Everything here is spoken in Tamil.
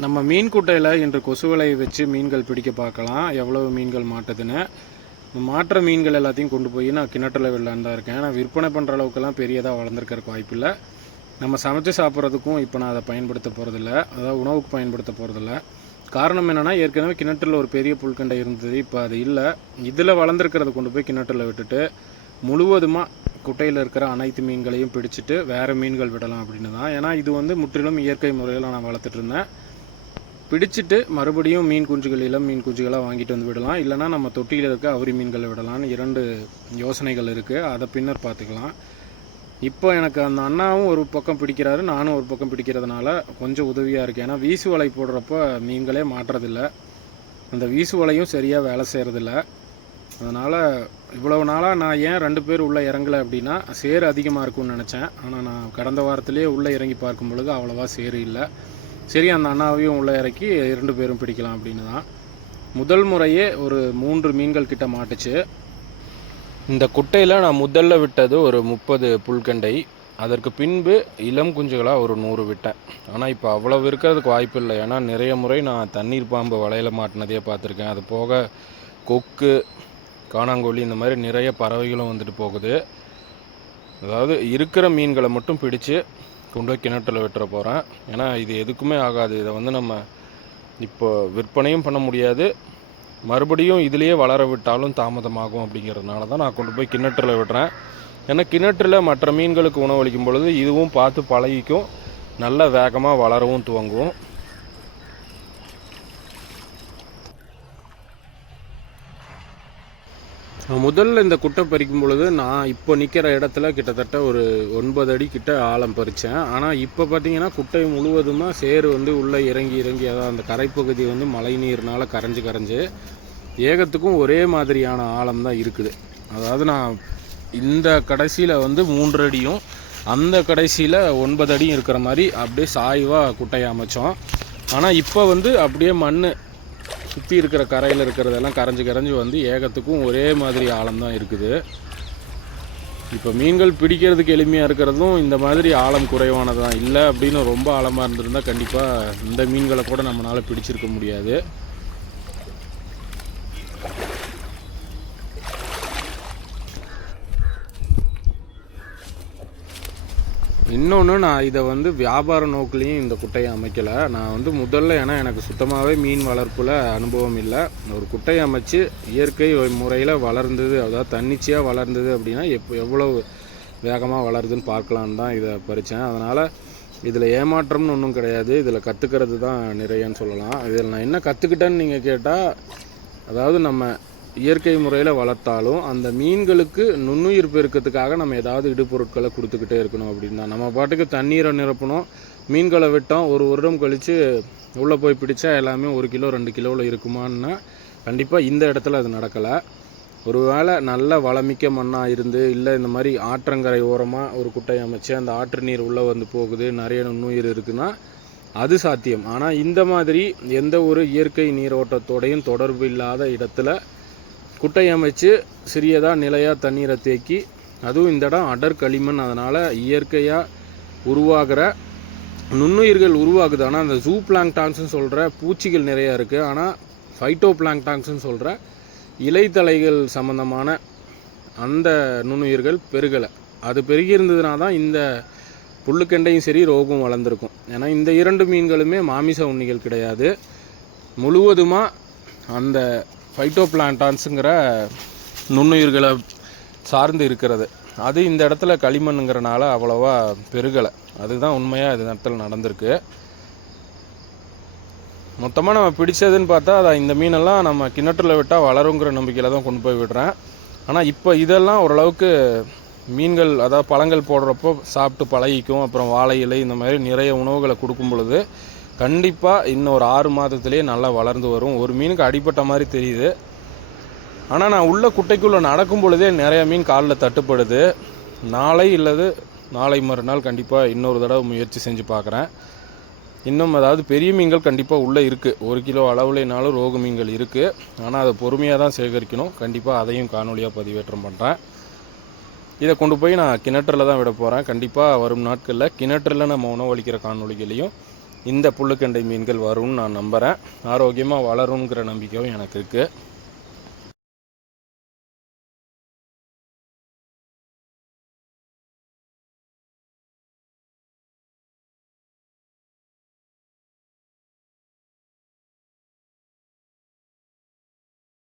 நம்ம மீன் குட்டையில் இன்று கொசுவலை வச்சு மீன்கள் பிடிக்க பார்க்கலாம், எவ்வளவு மீன்கள் மாட்டுதுன்னு. மாட்டுற மீன்கள் எல்லாத்தையும் கொண்டு போய் நான் கிணற்றுல விடலான்னு தான் இருக்கேன். நான் விற்பனை பண்ணுற அளவுக்குலாம் பெரியதாக வளர்ந்துருக்கிறதுக்கு வாய்ப்பில்லை. நம்ம சமைச்சு சாப்பிட்றதுக்கும் இப்போ நான் அதை பயன்படுத்த போகிறதில்ல, அதாவது உணவுக்கு பயன்படுத்த போகிறதில்ல. காரணம் என்னென்னா, ஏற்கனவே கிணற்றில் ஒரு பெரிய புல்கண்டை இருந்தது, இப்போ அது இல்லை. இதில் வளர்ந்துருக்கிறத கொண்டு போய் கிணற்றில் விட்டுட்டு முழுவதுமாக குட்டையில் இருக்கிற அனைத்து மீன்களையும் பிடிச்சிட்டு வேறு மீன்கள் விடலாம் அப்படின்னு தான். ஏன்னா இது வந்து முற்றிலும் இயற்கை முறையில் நான் வளர்த்துட்டு இருந்தேன். பிடிச்சிட்டு மறுபடியும் மீன் குஞ்சுகள், இளம் மீன் குஞ்சுகளாக வாங்கிட்டு வந்து விடலாம், இல்லைனா நம்ம தொட்டியில் இருக்க அவுரி மீன்களை விடலான்னு 2 யோசனைகள் இருக்குது. அதை பின்னர் பார்த்துக்கலாம். இப்போ எனக்கு அந்த அண்ணாவும் ஒரு பக்கம் பிடிக்கிறாரு, நானும் ஒரு பக்கம் பிடிக்கிறதுனால கொஞ்சம் உதவியாக இருக்குது. ஏன்னா வீசு வலை போடுறப்போ மீன்களே மாட்டுறதில்ல, அந்த வீசு வலையும் சரியாக வேலை செய்கிறதில்ல. அதனால் இவ்வளவு நாளாக நான் ஏன் 2 பேர் உள்ளே இறங்கலை அப்படின்னா, சேறு அதிகமாக இருக்கும்னு நினச்சேன். ஆனால் நான் கடந்த வாரத்திலே உள்ளே இறங்கி பார்க்கும் பொழுது அவ்வளோவா சேறு இல்லை. சரி, அந்த அண்ணாவையும் உள்ளே இறக்கி 2 பேரும் பிடிக்கலாம் அப்படின்னு தான். முதல் முறையே ஒரு 3 மீன்கள் கிட்ட மாட்டுச்சு. இந்த குட்டையில் நான் முதல்ல விட்டது ஒரு 30 புல்கண்டை, அதற்கு பின்பு இளம் குஞ்சுகளாக ஒரு 100 விட்டேன். ஆனால் இப்போ அவ்வளவு இருக்கிறதுக்கு வாய்ப்பு இல்லை. ஏன்னா நிறைய முறை நான் தண்ணீர் பாம்பு வலையில் மாட்டினதே பார்த்துருக்கேன். அது போக கொக்கு, காணாங்கோழி, இந்த மாதிரி நிறைய பறவைகளும் வந்துட்டு போகுது. அதாவது இருக்கிற மீன்களை மட்டும் பிடிச்சு கொண்டு போய் கிணற்றில் வெட்டுற போகிறேன். ஏன்னா இது எதுக்குமே ஆகாது. இதை வந்து நம்ம இப்போ விற்பனையும் பண்ண முடியாது, மறுபடியும் இதிலேயே வளர விட்டாலும் தாமதமாகும். அப்படிங்கிறதுனால தான் நான் கொண்டு போய் கிணற்றில் விடுறேன். ஏன்னா கிணற்றில் மற்ற மீன்களுக்கு உணவளிக்கும் பொழுது இதுவும் பார்த்து பழகிக்கும், நல்ல வேகமாக வளரவும் துவங்கும். முதல்ல இந்த குட்டை பறிக்கும் பொழுது நான் இப்போ நிற்கிற இடத்துல கிட்டத்தட்ட ஒரு 9 அடி கிட்ட ஆழம் பறித்தேன். ஆனால் இப்போ பார்த்தீங்கன்னா குட்டை முழுவதுமாக சேறு வந்து உள்ளே இறங்கி அதாவது அந்த கரைப்பகுதி வந்து மழை நீர்னால் கரைஞ்சு ஏகத்துக்கும் ஒரே மாதிரியான ஆழம் தான் இருக்குது. அதாவது நான் இந்த கடைசியில் வந்து 3 அடியும் அந்த கடைசியில் 9 அடியும் இருக்கிற மாதிரி அப்படியே சாய்வாக குட்டையை அமைச்சோம். ஆனால் இப்போ வந்து அப்படியே மண் சுற்றி இருக்கிற கரையில் இருக்கிறதெல்லாம் கரைஞ்சி வந்து ஏகத்துக்கும் ஒரே மாதிரி ஆழம் தான் இருக்குது. இப்போ மீன்கள் பிடிக்கிறதுக்கு எளிமையாக இருக்கிறதும் இந்த மாதிரி ஆழம் குறைவானது தான். இல்லை அப்படின்னு ரொம்ப ஆழமாக இருந்திருந்தால் கண்டிப்பாக இந்த மீன்களை கூட நம்மளால் பிடிச்சிருக்க முடியாது. இன்னொன்று, நான் இதை வந்து வியாபார நோக்கிலையும் இந்த குட்டையை அமைக்கலை. நான் வந்து முதல்ல, ஏன்னா எனக்கு சுத்தமாகவே மீன் வளர்ப்பில் அனுபவம் இல்லை, ஒரு குட்டையை அமைச்சு இயற்கை முறையில் வளர்ந்தது, அதாவது தன்னிச்சையாக வளர்ந்தது அப்படின்னா எவ்வளவு வேகமாக வளருதுன்னு பார்க்கலான்னு தான் இதை பறித்தேன். அதனால் இதில் ஏமாற்றம்னு ஒன்றும் கிடையாது, இதில் கற்றுக்கிறது தான் நிறையன்னு சொல்லலாம். இதில் நான் என்ன கற்றுக்கிட்டேன்னு நீங்கள் கேட்டால், அதாவது நம்ம இயற்கை முறையில் வளர்த்தாலும் அந்த மீன்களுக்கு நுண்ணுயிர் பெருக்கத்துக்காக நம்ம ஏதாவது இடுபொருட்களை கொடுத்துக்கிட்டே இருக்கணும் அப்படின்னா, நம்ம பாட்டுக்கு தண்ணீரை நிரப்பணும், மீன்களை விட்டோம், ஒரு வருடம் கழித்து உள்ளே போய் பிடிச்சா எல்லாமே 1 கிலோ 2 கிலோவில் இருக்குமான்னா கண்டிப்பாக இந்த இடத்துல அது நடக்கலை. ஒரு வேளை நல்ல வளமிக்க மண்ணாக இருந்து, இல்லை இந்த மாதிரி ஆற்றங்கரை ஓரமாக ஒரு குட்டை அமைச்சு அந்த ஆற்று நீர் உள்ளே வந்து போகுது, நிறைய நுண்ணுயிர் இருக்குன்னா அது சாத்தியம். ஆனால் இந்த மாதிரி எந்த ஒரு இயற்கை நீரோட்டத்தோடையும் தொடர்பு இல்லாத இடத்துல குட்டை அமைச்சு சிறியதாக நிலையாக தண்ணீரை தேக்கி, அதுவும் இந்த இடம் அடர் களிமண், அதனால் இயற்கையாக உருவாகிற நுண்ணுயிர்கள் உருவாகுது. ஆனால் அந்த ஜூ பிளாங்டான்ஸ்னு சொல்கிற பூச்சிகள் நிறையா இருக்குது, ஆனால் ஃபைட்டோ பிளாங்டான்ஸ்னு சொல்கிற இலைத்தலைகள் சம்மந்தமான அந்த நுண்ணுயிர்கள் பெருகலை. அது பெருகி இருந்ததுனா தான் இந்த புல்லுக்கெண்டையும் சரி ரோகம் வளர்ந்துருக்கும். ஏன்னா இந்த 2 மீன்களுமே மாமிச உண்ணிகள் கிடையாது, முழுவதுமாக அந்த ஃபைட்டோ பிளான்டான்ஸுங்கிற நுண்ணுயிர்களை சார்ந்து இருக்கிறது. அது இந்த இடத்துல களிமண்ணுங்கிறனால அவ்வளோவா பெருகலை. அதுதான் உண்மையாக இது இடத்துல நடந்திருக்கு. மொத்தமாக நம்ம பிடிச்சதுன்னு பார்த்தா அதை இந்த மீனெல்லாம் நம்ம கிணற்றில் விட்டால் வளருங்கிற நம்பிக்கையில் தான் கொண்டு போய் விடுறேன். ஆனால் இப்போ இதெல்லாம் ஓரளவுக்கு மீன்கள், அதாவது பழங்கள் போடுறப்போ சாப்பிட்டு பழகிக்கும். அப்புறம் வாழை இலை, இந்த மாதிரி நிறைய உணவுகளை கொடுக்கும் பொழுது கண்டிப்பாக இன்னும் ஒரு 6 மாதத்துலேயே நல்லா வளர்ந்து வரும். ஒரு மீனுக்கு அடிப்பட்ட மாதிரி தெரியுது, ஆனால் நான் உள்ள குட்டைக்குள்ளே நடக்கும் பொழுதே நிறைய மீன் காலில் தட்டுப்படுது. நாளை இல்லது நாளை மறுநாள் கண்டிப்பாக இன்னொரு தடவை முயற்சி செஞ்சு பார்க்குறேன். இன்னும் அதாவது பெரிய மீன்கள் கண்டிப்பாக உள்ளே இருக்குது, 1 கிலோ அளவுலேனாலும் ரோகு மீன்கள் இருக்குது. ஆனால் அதை பொறுமையாக தான் சேகரிக்கணும். கண்டிப்பாக அதையும் காணொலியாக பதிவேற்றம் பண்ணுறேன். இதை கொண்டு போய் நான் கிணற்றில் தான் விட போகிறேன். கண்டிப்பாக வரும் நாட்களில் கிணற்றில் நம்ம உணவளிக்கிற காணொலிகளையும் இந்த புல்லுக்கண்டை மீன்கள் வரும்னு நான் நம்புகிறேன். ஆரோக்கியமாக வளருங்கிற நம்பிக்கையும் எனக்கு இருக்குது.